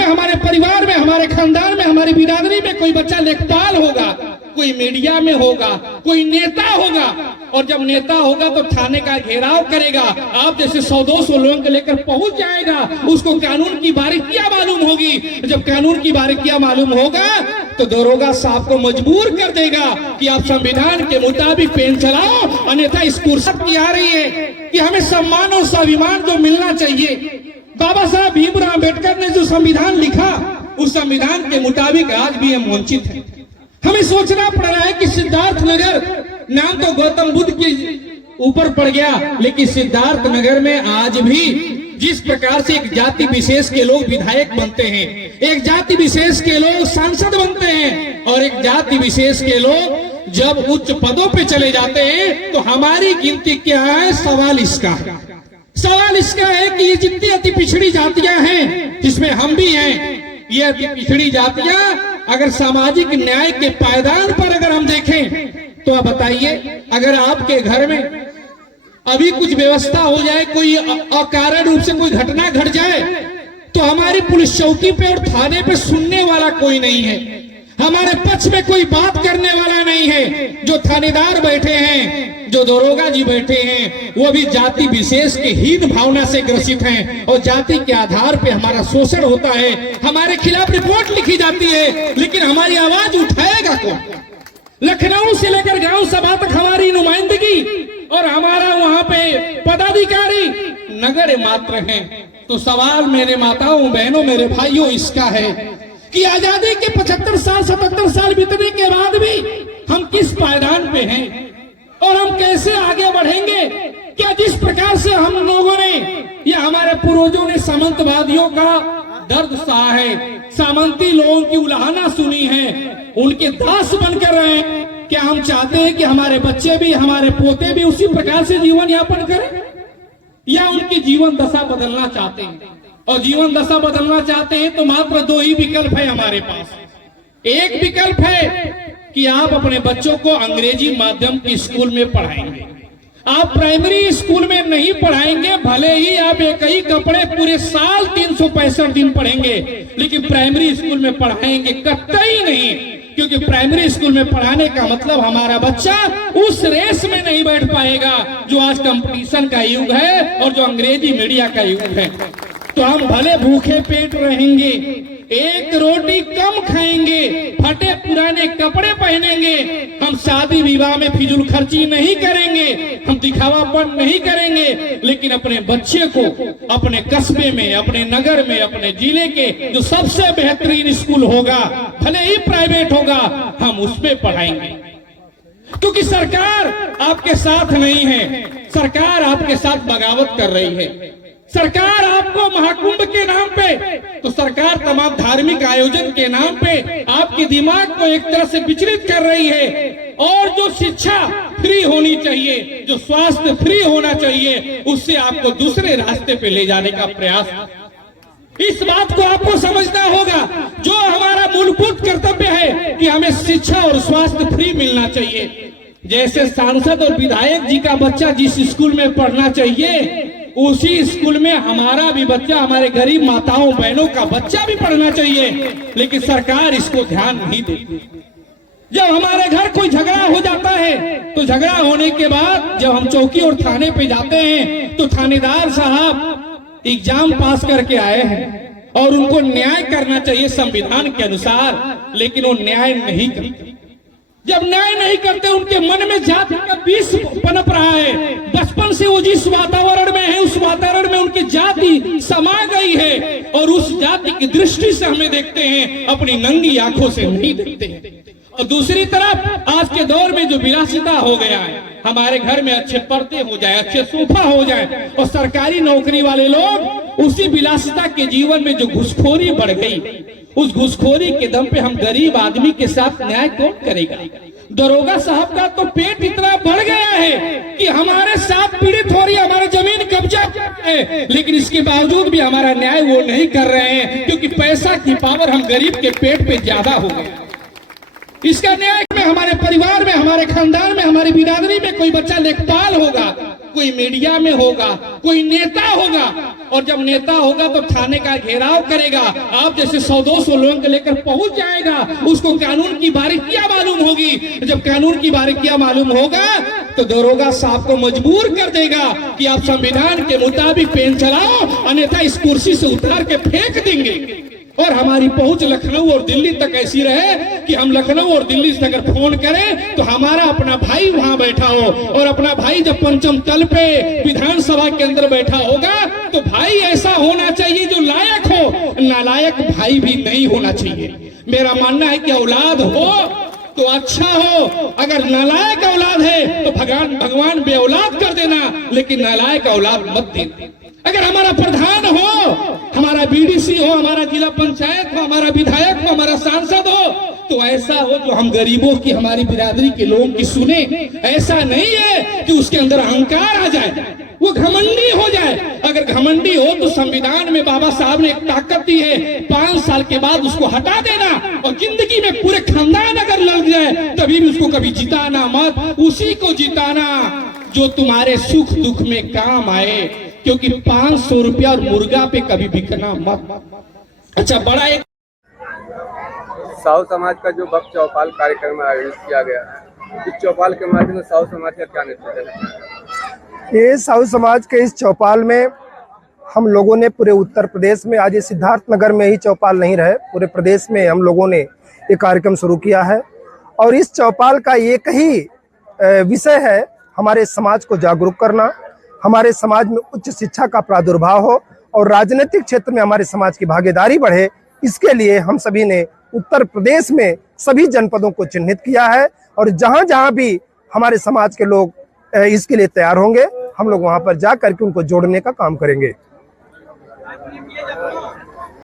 में, हमारे परिवार में, हमारे खानदान में, हमारी बिरादरी में कोई बच्चा लेखपाल होगा, कोई मीडिया में होगा, कोई नेता होगा, और जब नेता होगा तो थाने का घेराव करेगा, आप जैसे 100-200 लोगों को लेकर पहुंच जाएगा, उसको कानून की बारीकियां मालूम होगी। जब कानून की बारीकियां मालूम होगा तो दरोगा साहब को मजबूर कर देगा कि आप संविधान के मुताबिक पेन चलाओ, अन्यथा इस कुर्सी की आ रही है कि हमें सम्मान और स्वाभिमान जो मिलना चाहिए। बाबा साहब भीमराव अम्बेडकर ने जो संविधान लिखा, उस संविधान के मुताबिक आज भी हम वंचित हैं। हमें सोचना पड़ रहा है कि सिद्धार्थ नगर नाम तो गौतम बुद्ध के ऊपर पड़ गया, लेकिन सिद्धार्थ नगर में आज भी जिस प्रकार से एक जाति विशेष के लोग विधायक बनते हैं, एक जाति विशेष के लोग सांसद बनते हैं, और एक जाति विशेष के लोग जब उच्च पदों पे चले जाते हैं, तो हमारी गिनती क्या है? सवाल इसका है कि ये जितनी अति पिछड़ी जातियां हैं, जिसमें हम भी हैं, ये अति पिछड़ी जातियां अगर सामाजिक न्याय के पायदान पर अगर हम देखें तो आप बताइए, अगर आपके घर में अभी कुछ व्यवस्था हो जाए, कोई अकारण रूप से कोई घटना घट जाए, तो हमारी पुलिस चौकी पे और थाने पे सुनने वाला कोई नहीं है, हमारे पक्ष में कोई बात करने वाला नहीं है। जो थानेदार बैठे हैं, जो दरोगा जी बैठे हैं, वो भी जाति विशेष के हीन भावना से ग्रसित हैं, और जाति के आधार पे हमारा शोषण होता है, हमारे खिलाफ रिपोर्ट लिखी जाती है, लेकिन हमारी आवाज उठाएगा कौन? लखनऊ से लेकर गांव सभा तक हमारी नुमाइंदगी और हमारा वहां पे पदाधिकारी नगर मात्र हैं। तो सवाल मेरे माताओं, बहनों, मेरे भाइयों इसका है कि आजादी के 75 साल 77 साल बीतने के बाद भी हम किस पायदान पे हैं और हम कैसे आगे बढ़ेंगे? क्या जिस प्रकार से हम लोगों ने या हमारे पूर्वजों ने सामंतवादियों का दर्द सहा है, सामंती लोगों की उलाहना सुनी है, उनके दास बनकर रहे हैं, क्या हम चाहते हैं कि हमारे बच्चे भी, हमारे पोते भी उसी प्रकार से जीवन यापन करें, या उनकी जीवन दशा बदलना चाहते हैं? और जीवन दशा बदलना चाहते हैं तो मात्र दो ही विकल्प है हमारे पास। एक विकल्प है कि आप अपने बच्चों को अंग्रेजी माध्यम के स्कूल में पढ़ाएंगे, आप प्राइमरी स्कूल में नहीं पढ़ाएंगे, भले ही आप एक ही कपड़े पूरे साल 365 दिन पढ़ेंगे, लेकिन प्राइमरी स्कूल में पढ़ाएंगे कतई नहीं, क्योंकि प्राइमरी स्कूल में पढ़ाने का मतलब हमारा बच्चा उस रेस में नहीं बैठ पाएगा जो आज कंपटीशन का युग है और जो अंग्रेजी मीडिया का युग है। तो हम भले भूखे पेट रहेंगे, एक रोटी कम खाएंगे, फटे पुराने कपड़े पहनेंगे, हम शादी विवाह में फिजूल खर्ची नहीं करेंगे, हम दिखावापन नहीं करेंगे, लेकिन अपने बच्चे को अपने कस्बे में, अपने नगर में, अपने जिले के जो सबसे बेहतरीन स्कूल होगा, भले ही प्राइवेट होगा, हम उसमें पढ़ाएंगे। क्योंकि सरकार आपके साथ नहीं है, सरकार आपके साथ बगावत कर रही है, सरकार आपको महाकुंभ के नाम पे, तो सरकार तमाम धार्मिक आयोजन के नाम पे आपके दिमाग को एक तरह से विचलित कर रही है, और जो शिक्षा फ्री होनी चाहिए, जो स्वास्थ्य फ्री होना चाहिए, उससे आपको दूसरे रास्ते पे ले जाने का प्रयास। इस बात को आपको समझना होगा, जो हमारा मूलभूत कर्तव्य है कि हमें शिक्षा और स्वास्थ्य फ्री मिलना चाहिए। जैसे सांसद और विधायक जी का बच्चा जिस स्कूल में पढ़ना चाहिए, उसी स्कूल में हमारा भी बच्चा, हमारे गरीब माताओं बहनों का बच्चा भी पढ़ना चाहिए, लेकिन सरकार इसको ध्यान नहीं देती। जब हमारे घर कोई झगड़ा हो जाता है, तो झगड़ा होने के बाद जब हम चौकी और थाने पे जाते हैं, तो थानेदार साहब एग्जाम पास करके आए हैं और उनको न्याय करना चाहिए संविधान के अनुसार, लेकिन वो न्याय नहीं करते। जब न्याय नहीं करते, उनके मन में जाति का विष पनप रहा है, बचपन से वो जिस वातावरण में है, उस वातावरण में उनकी जाति समा गई है, और उस जाति की दृष्टि से हमें देखते हैं, अपनी नंगी आंखों से नहीं देखते हैं। और दूसरी तरफ आज के दौर में जो विलासिता हो गया है, हमारे घर में अच्छे पर्दे हो जाए, अच्छे सोफा हो जाए, और सरकारी नौकरी वाले लोग उसी विलासिता के जीवन में जो घुसखोरी बढ़ गई, उस घुसखोरी के दम पे हम गरीब आदमी के साथ न्याय कौन करेगा? दरोगा साहब का तो पेट इतना बढ़ गया है कि हमारे साथ पीड़ित हो रही है, हमारा जमीन कब्जा है, लेकिन इसके बावजूद भी हमारा न्याय वो नहीं कर रहे हैं, क्योंकि पैसा की पावर हम गरीब के पेट पे ज्यादा हो गए। इसका न्याय में हमारे परिवार में, हमारे खानदान में, हमारी बिरादरी में कोई बच्चा लेखपाल होगा, कोई मीडिया में होगा, कोई नेता होगा, और जब नेता होगा तो थाने का घेराव करेगा, आप जैसे 100-200 लोगों को लेकर पहुंच जाएगा। उसको कानून की बारीकियां मालूम होगी। जब कानून की बारीकियां मालूम होगा तो दरोगा साहब को मजबूर कर देगा कि आप संविधान के मुताबिक पेन चलाओ, अन्यथा इस कुर्सी से उतार के फेंक देंगे। और हमारी पहुंच लखनऊ और दिल्ली तक ऐसी रहे कि हम लखनऊ और दिल्ली से अगर फोन करें तो हमारा अपना भाई वहां बैठा हो, और अपना भाई जब पंचम तल पे विधानसभा के अंदर बैठा होगा तो भाई ऐसा होना चाहिए जो लायक हो, नालायक भाई भी नहीं होना चाहिए। मेरा मानना है कि औलाद हो तो अच्छा हो, अगर नालायक औलाद है तो भगवान बेऔलाद कर देना, लेकिन नालायक औलाद मत देना। अगर हमारा प्रधान हो, हमारा बीडीसी हो, हमारा जिला पंचायत हो, हमारा विधायक हो, हमारा सांसद हो, तो ऐसा हो जो हम गरीबों की, हमारी बिरादरी के लोगों की सुने। ऐसा नहीं है कि उसके अंदर अहंकार आ जाए, वो घमंडी हो जाए। अगर घमंडी हो तो संविधान में बाबा साहब ने एक ताकत दी है, 5 साल के बाद उसको हटा देना, और जिंदगी में पूरे खानदान अगर लग जाए तभी भी उसको कभी जिताना मत। उसी को जिताना जो तुम्हारे सुख दुख में काम आए, क्योंकि 500 रुपया और मुर्गा पे कभी बिकना मत। अच्छा, बड़ा एक साहू समाज का जो भक्त चौपाल कार्यक्रम आयोजित किया गया है, इस चौपाल के माध्यम से साहू समाज का क्या नेतृत्व है? ये साहू समाज के इस चौपाल में हम लोगों ने पूरे उत्तर प्रदेश में, आज ये सिद्धार्थ नगर में ही चौपाल नहीं रहे, पूरे प्रदेश में हम लोगों ने ये कार्यक्रम शुरू किया है। और इस चौपाल का एक ही विषय है, हमारे समाज को जागरूक करना, हमारे समाज में उच्च शिक्षा का प्रादुर्भाव हो और राजनीतिक क्षेत्र में हमारे समाज की भागीदारी बढ़े। इसके लिए हम सभी ने उत्तर प्रदेश में सभी जनपदों को चिन्हित किया है, और जहां जहां भी हमारे समाज के लोग इसके लिए तैयार होंगे, हम लोग वहां पर जा करके उनको जोड़ने का काम करेंगे।